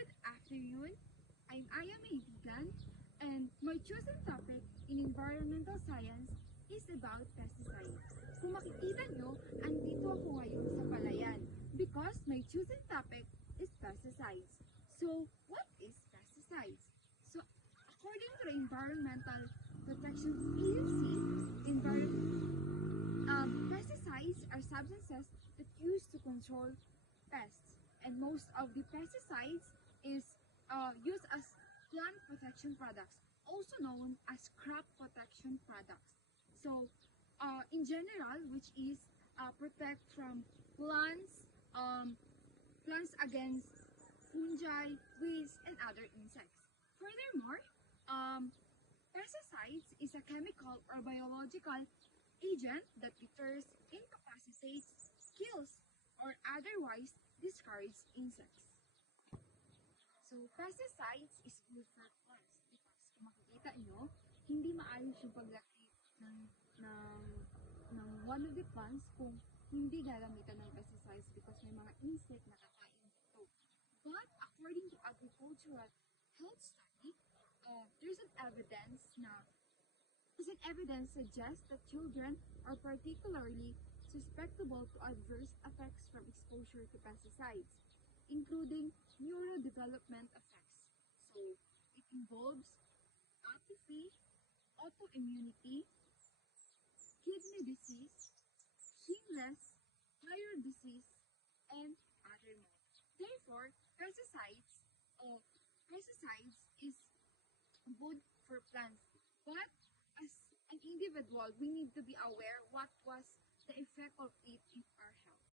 Good afternoon. I'm Aya Maibigan, and my chosen topic in environmental science is about pesticides. Kung makikita nyo, andito ako ngayon sa palayan because my chosen topic is pesticides. So, what is pesticides? So, according to the Environmental Protection Agency, pesticides are substances that used to control pests, and most of the pesticides is used as plant protection products, also known as crop protection products. So, in general, which is protect from plants, plants against fungi, weeds, and other insects. Furthermore, pesticides is a chemical or biological agent that deters, incapacitates, kills, or otherwise discourages insects. So, pesticides is good for plants because kung makikita nyo, hindi maayos yung paglaki ng, ng one of the plants kung hindi gagamitan ng pesticides because may mga insect na kakain dito. But according to agricultural health study, there's an evidence suggests that children are particularly susceptible to adverse effects from exposure to pesticides, including neurodevelopment effects. So, it involves atrophy, autoimmunity, kidney disease, shingles, thyroid disease, and other more. Therefore, pesticides is good for plants, but as an individual, we need to be aware what was the effect of it in our health.